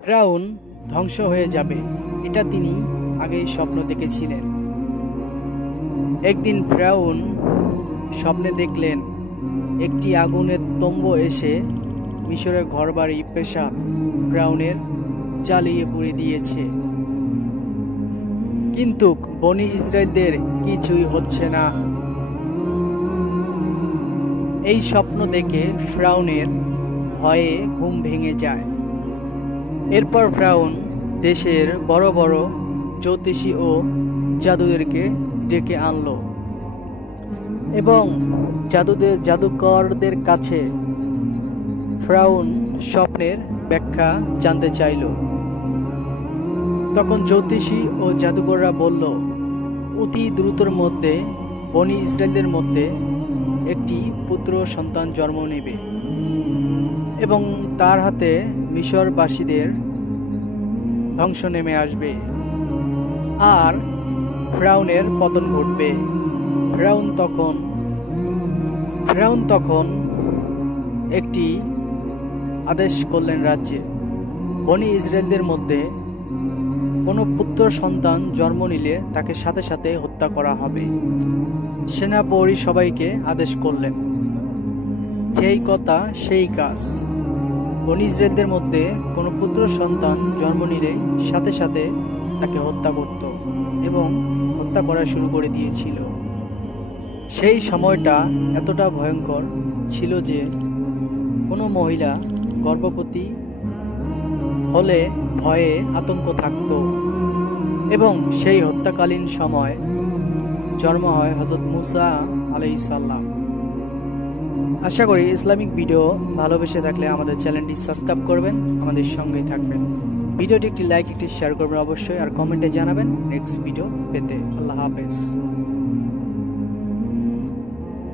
ফিরআউন ধ্বংস হয়ে যাবে, এটা তিনি আগেই স্বপ্ন দেখেছিলেন। একদিন ফিরআউন স্বপ্নে দেখলেন একটি আগুনের স্তম্ভ এসে মিশরের ঘরবাড়ি পেশাব ফিরআউনের জ্বালিয়ে পুড়ে দিয়েছে। কিন্তু বনী ইসরায়েলদের কিছুই হচ্ছে না। এই স্বপ্ন দেখে ফিরআউনের ভয়ে ঘুম ভেঙে যায়। এরপর ফিরআউন দেশের বড় বড় জ্যোতিষী ও জাদুদেরকে ডেকে আনলো এবং জাদুকরদের কাছে ফিরআউন স্বপ্নের ব্যাখ্যা জানতে চাইল। তখন জ্যোতিষী ও জাদুকররা বলল, অতি দ্রুতর মধ্যে বনী ইসরায়েলদের মধ্যে একটি পুত্র সন্তান জন্ম নেবে এবং তার হাতে মিশরবাসীদের ধ্বংস নেমে আসবে আর ফিরআউনের পতন ঘটবে। ফিরআউন তখন একটি আদেশ করলেন, রাজ্যে বনী ইসরায়েলদের মধ্যে কোনো পুত্র সন্তান জন্ম নিলে তাকে সাথে সাথে হত্যা করা হবে। সেনাপরি সবাইকে আদেশ করলেন, যেই কথা সেই কাজ। বনী ইসরায়েলদের মধ্যে কোনো পুত্র সন্তান জন্ম নিলেই সাথে সাথে তাকে হত্যা করত এবং হত্যা করা শুরু করে দিয়েছিল। সেই সময়টা এতটা ভয়ঙ্কর ছিল যে কোনো মহিলা গর্ভবতী হলে ভয়ে আতঙ্ক থাকত এবং সেই হত্যাকালীন সময় জন্ম হয় হযরত মুসা আলাইহিস সালাম। আশা করি ইসলামিক ভিডিও ভালোবেসে থাকলে আমাদের চ্যানেলটি সাবস্ক্রাইব করবেন, আমাদের সঙ্গেই থাকবেন। ভিডিওটি একটি লাইক একটি শেয়ার করবেন অবশ্যই, আর কমেন্টে জানাবেন নেক্সট ভিডিও পেতে। আল্লাহ হাফেজ।